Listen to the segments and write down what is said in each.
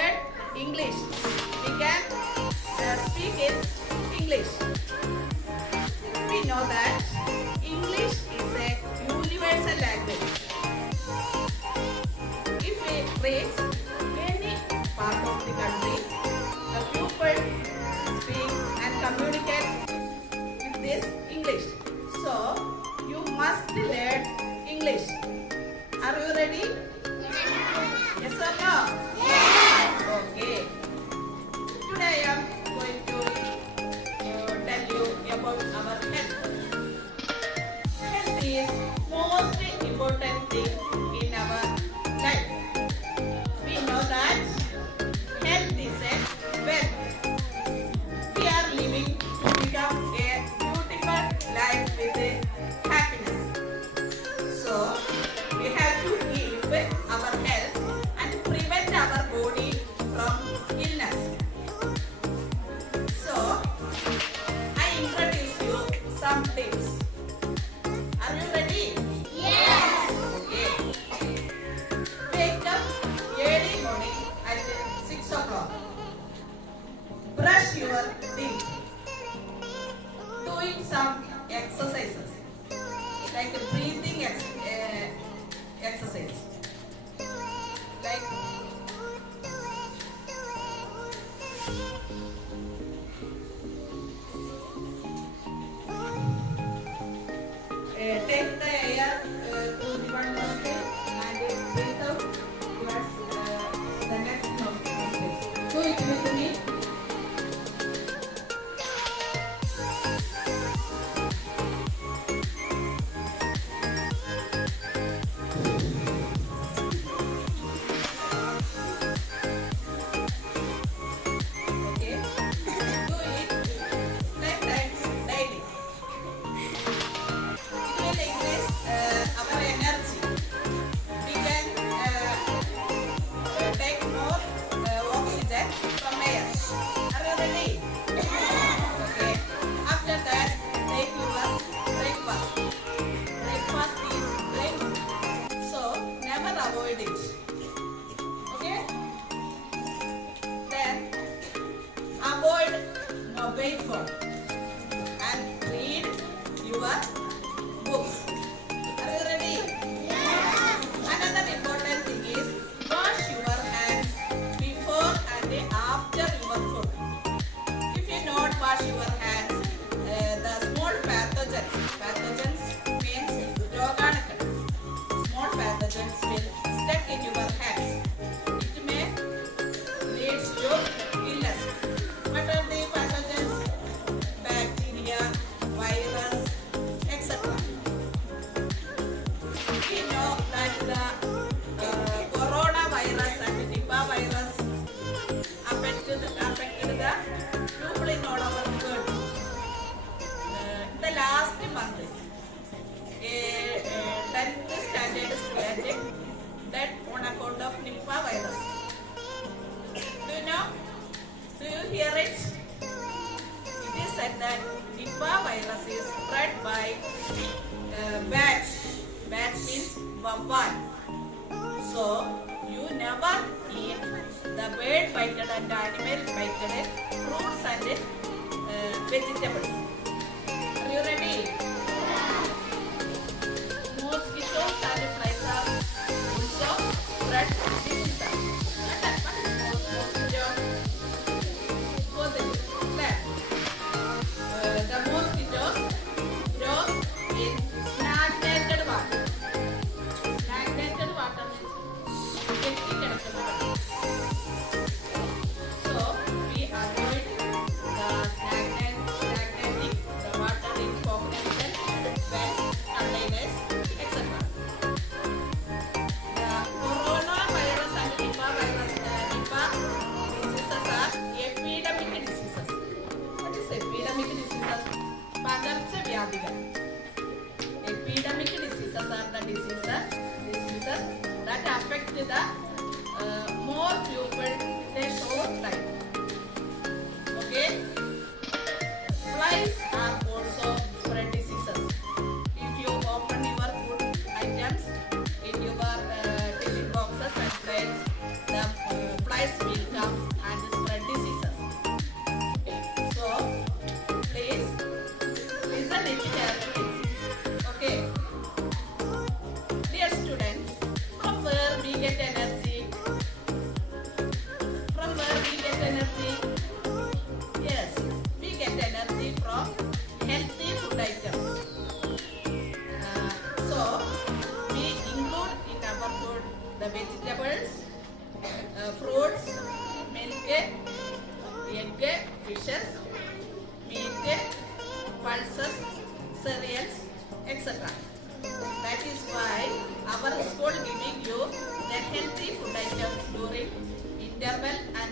learn English. We can speak in English. We know that English is a universal language. If we reach any part of the country, the people speak and communicate with this English. So, you must learn English. Are you ready? Yes or no? Yes. Okay. Today I am going to tell you about our health. Health is most important thing in our life. We know that health is a wealth. We are living to become a beautiful life with happiness. So we have to keep our health and prevent our body from illness. So I introduce you some tips. Are you ready? Yes. Okay. Wake up early morning at 6 o'clock. Brush your teeth. Doing some exercises like breathing exercise. Like take the air through one nostril and breathe out towards the next nostril. Do it with me. Okay. Do it 10 times daily. It will increase our energy. We can take more oxygen from air. Are you ready? Okay. After that, take your breakfast. Breakfast is great, so never avoid it. Okay? Then avoid mobile phone and read your books. Are you ready? Yes. Another important thing is wash your hands before and after your food. If you not wash your hands, the small pathogens means roganakal. Small pathogens will stuck in your hands. It may lead to illness. What are the pathogens? Bacteria, virus, etc. We know that the coronavirus and Nipah virus affected the people in all over the world. The last month, a 10th standard student died on account of Nipah virus. Do you know? Do you hear it? It is said that Nipah virus is spread by bats. Bats means vawal. So you never eat the bird-bited and animal-bited fruits and vegetables. Are you ready? Mosquitoes and flies are also spread diseases. The mosquitoes grow in stagnated water. Stagnated water means കെട്ടിക്കിടക്കുന്ന വെള്ളം. So we avoid the stagnating the water in coconut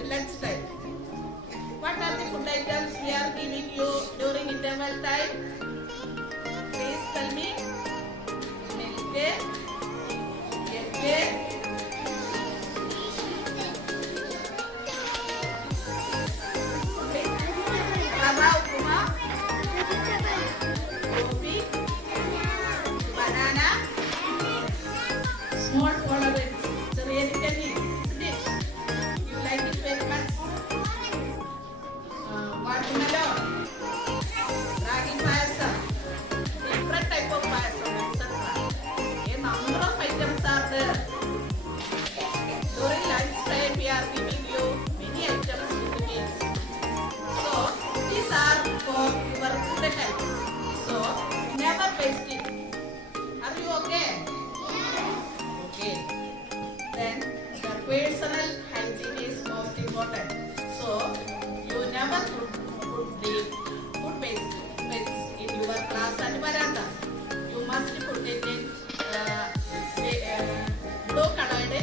and lunch time. What are the food items we are giving you during interval time? Please tell me. Milk, egg, rava upma, coffee, banana, small tolerance. So really can eat, isn't it? You like it very much. Watermelon, ragi payasam, different type of payasam, etc. A number of items are there. During lunch time, we are giving you many items with meals. So these are for your good health. So never waste it. Are you okay? Okay. Then the personal hygiene is most important. So you never put the food waste in your class and veranda. You must put it in blue colored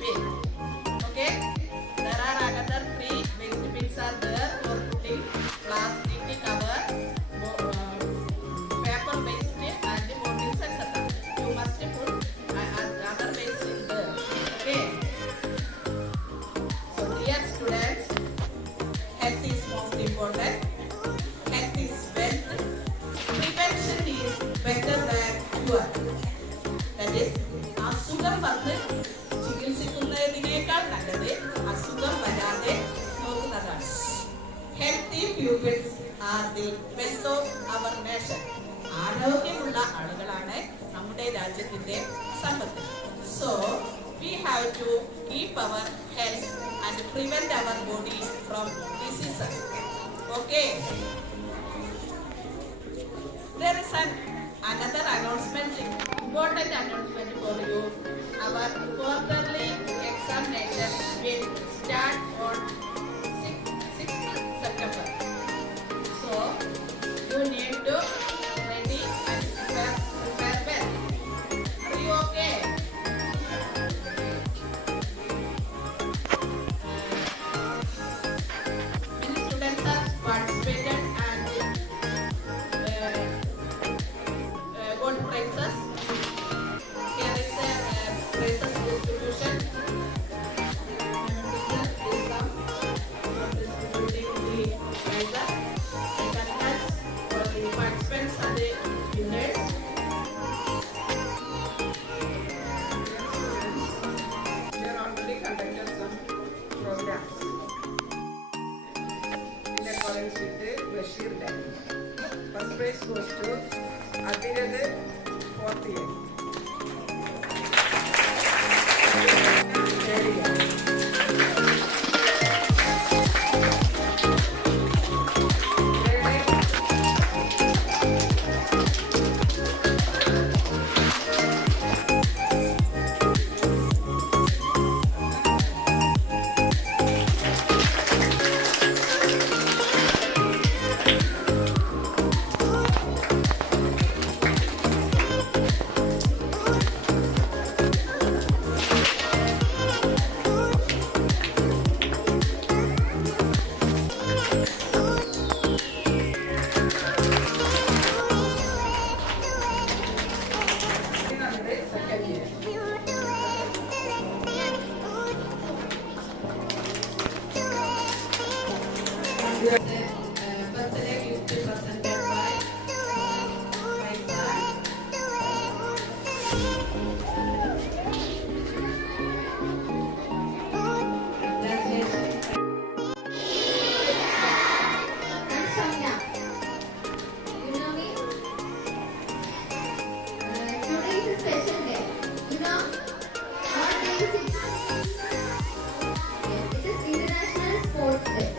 bin. Okay? There are another 3 waste bins are there for putting plastic cover, paper waste and bottles etc. You must put other waste in there. Okay? So dear students, health is most important. Health is wealth. Prevention is better than cure. That is, അസുഖം വന്ന് ചികിത്സിക്കുന്നതിനേക്കാൾ നല്ലത് അസുഖം വരാതെ നോക്കുന്നതാണ്. Healthy pupils are the wealth of our nation. ആരോഗ്യമുള്ള ആളുകളാണ് നമ്മുടെ രാജ്യത്തിന്റെ സമ്പത്ത്. So we have to keep our health and prevent our body from diseases. Okay. There is another announcement, important announcement for you. Our quarterly examination will start on 6th September. So you need to ready and prepare well. Are you okay? Many students have participated and got prizes. Here is a prizes distribution. Please come for distributing the prizes. I congrats for the participants and the winners. We are already conducted some programs in accordance with the Bashir Day. First prize goes to Adirade 4th year. Birthday gift presented by Faisal. I'm Sonia. You know me? Today is a special day. You know? What day is it? Yes, it is International Sports Day.